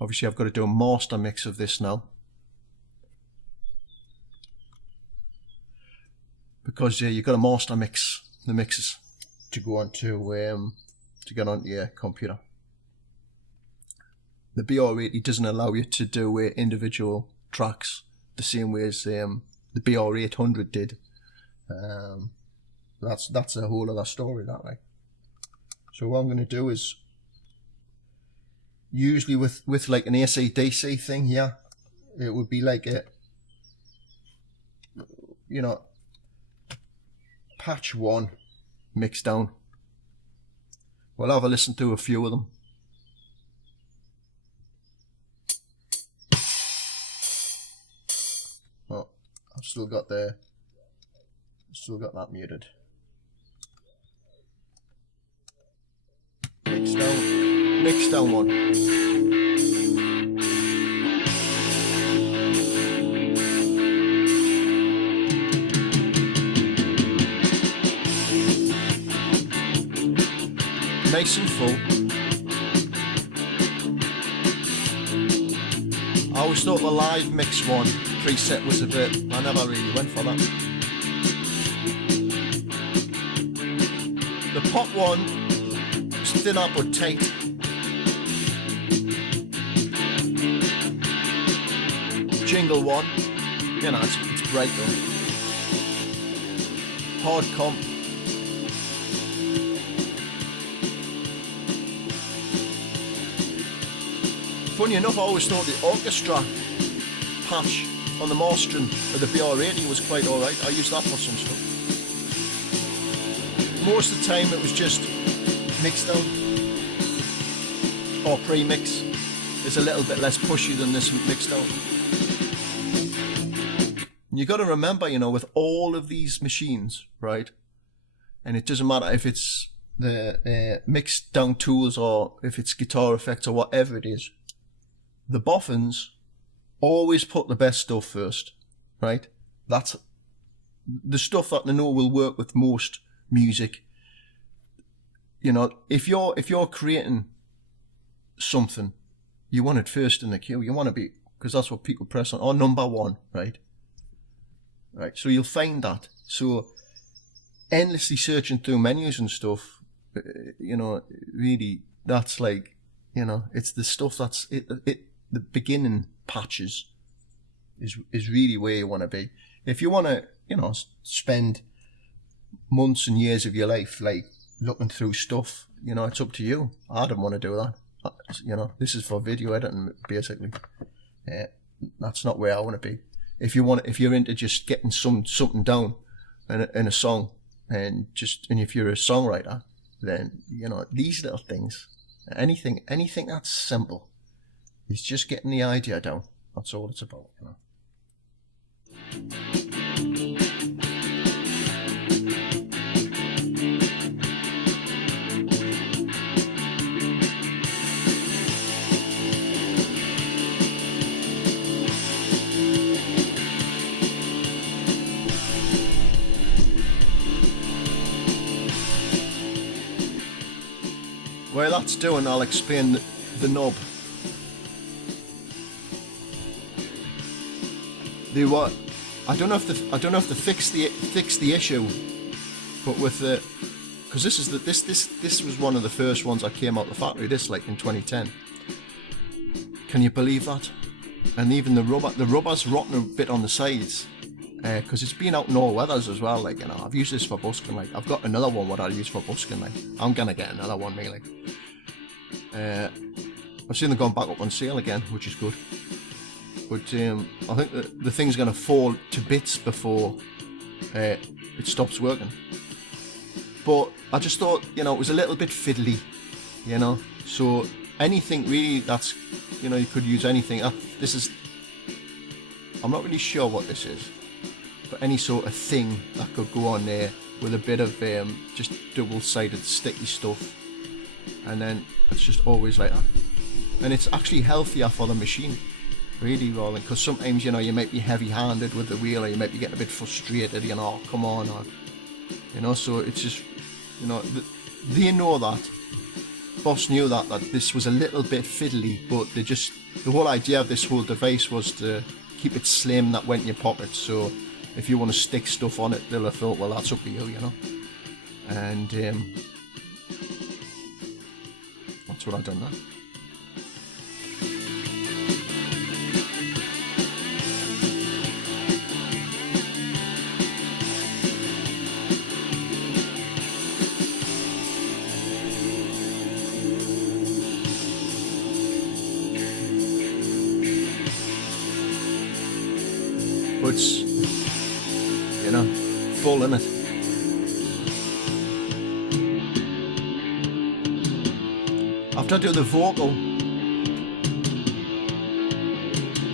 Obviously I've got to do a master mix of this now, because you've got to master mix the mixes to go on to get onto your computer. The BR80 doesn't allow you to do individual tracks the same way as the BR800 did. That's a whole other story, that way. So what I'm going to do is, usually with like an AC/DC thing here, it would be like a, you know, patch 1 Mixdown. We'll have a listen to a few of them. Oh, I've still got that muted. Mixdown one. Nice and full. I always thought the live mix one preset was a bit, I never really went for that. The pop one is thinner but tight. Jingle one, you know, it's great though. Hard comp. Funny enough, I always thought the orchestra patch on the mastering of the BR80 was quite alright. I used that for some stuff. Most of the time it was just Mixdown or pre-mix. It's a little bit less pushy than this Mixdown. And you got to remember, you know, with all of these machines, right? And it doesn't matter if it's the Mixdown tools or if it's guitar effects or whatever it is. The boffins always put the best stuff first, right? That's the stuff that they know will work with most music. You know, if you're creating something, you want it first in the queue. You want to be, because that's what people press on, or number one, right? Right. So you'll find that. So endlessly searching through menus and stuff, you know, really, that's like, you know, it's the stuff that's the beginning patches is really where you want to be. If you want to, you know, spend months and years of your life like looking through stuff, you know, it's up to you. I don't want to do that. You know, this is for video editing basically. That's not where I want to be. If you're into just getting something down in a song, and if you're a songwriter, then you know these little things, anything that's simple. It's just getting the idea down. That's all it's about, you know. While that's doing, I'll explain the knob. I don't know if they fixed the issue, but with the, because this was one of the first ones that came out the factory. This like in 2010. Can you believe that? And even the rubber's rotten a bit on the sides, because it's been out in all weathers as well. Like, you know, I've used this for busking. Like, I've got another one what I use for busking. Like, I'm gonna get another one, really. I've seen them gone back up on sale again, which is good. But I think the thing's going to fall to bits before it stops working. But I just thought, you know, it was a little bit fiddly, you know. So anything really that's, you know, you could use anything. I'm not really sure what this is, but any sort of thing that could go on there with a bit of just double-sided sticky stuff. And then it's just always like that. And it's actually healthier for the machine. Really, rather, because sometimes, you know, you might be heavy-handed with the wheel, or you might be getting a bit frustrated, you know, oh, come on, or, you know, so it's just, you know, they know that, boss knew that this was a little bit fiddly, but the whole idea of this whole device was to keep it slim that went in your pocket. So if you want to stick stuff on it, they'll have thought, well, that's up to you, you know. And that's what I've done now. But it's, you know, full in it. After I do the vocal,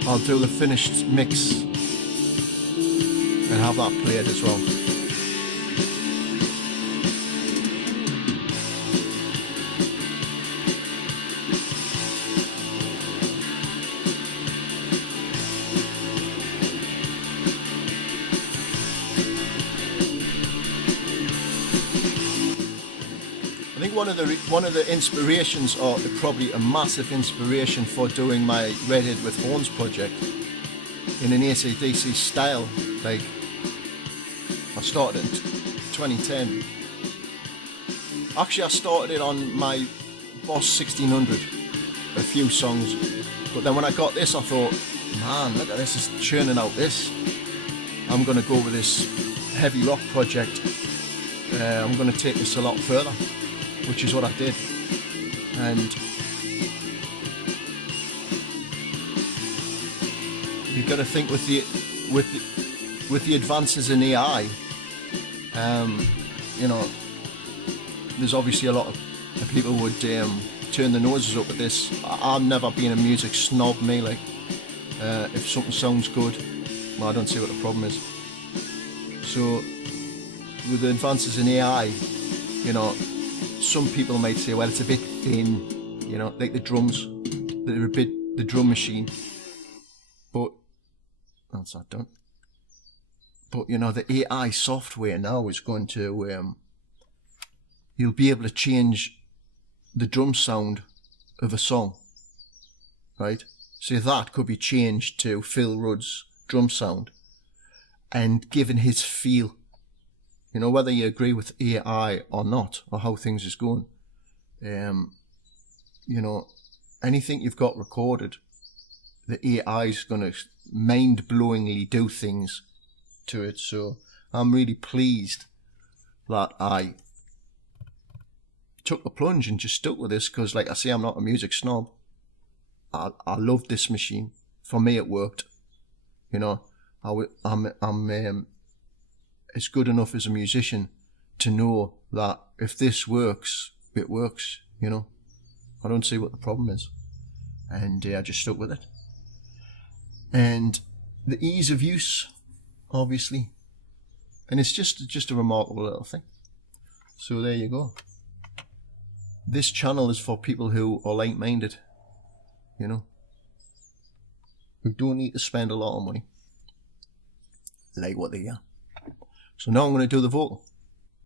I'll do the finished mix and have that played as well. I think one of the inspirations, or probably a massive inspiration for doing my Redhead with Horns project in an AC/DC style, like I started in 2010. Actually, I started it on my Boss 1600, a few songs, but then when I got this, I thought, man, look at this, it's churning out this. I'm gonna go with this heavy rock project. I'm gonna take this a lot further, which is what I did. And you've got to think with the advances in AI, you know, there's obviously a lot of people would turn their noses up at this. I've never been a music snob, me. Like, if something sounds good, well, I don't see what the problem is. So with the advances in AI, you know, some people might say, well, it's a bit thin, you know, like the drums, they're a bit the drum machine. But that's not done. But you know, the AI software now is going to, you'll be able to change the drum sound of a song, right? So that could be changed to Phil Rudd's drum sound and given his feel. You know, whether you agree with AI or not, or how things is going, you know, anything you've got recorded, the AI is going to mind-blowingly do things to it. So I'm really pleased that I took the plunge and just stuck with this, because, like I say, I'm not a music snob. I love this machine. For me, it worked. You know, I'm it's good enough as a musician to know that if this works, it works, you know. I don't see what the problem is. And I just stuck with it. And the ease of use, obviously. And it's just a remarkable little thing. So there you go. This channel is for people who are like-minded, you know, who don't need to spend a lot of money, like what they are. So now I'm going to do the vocal.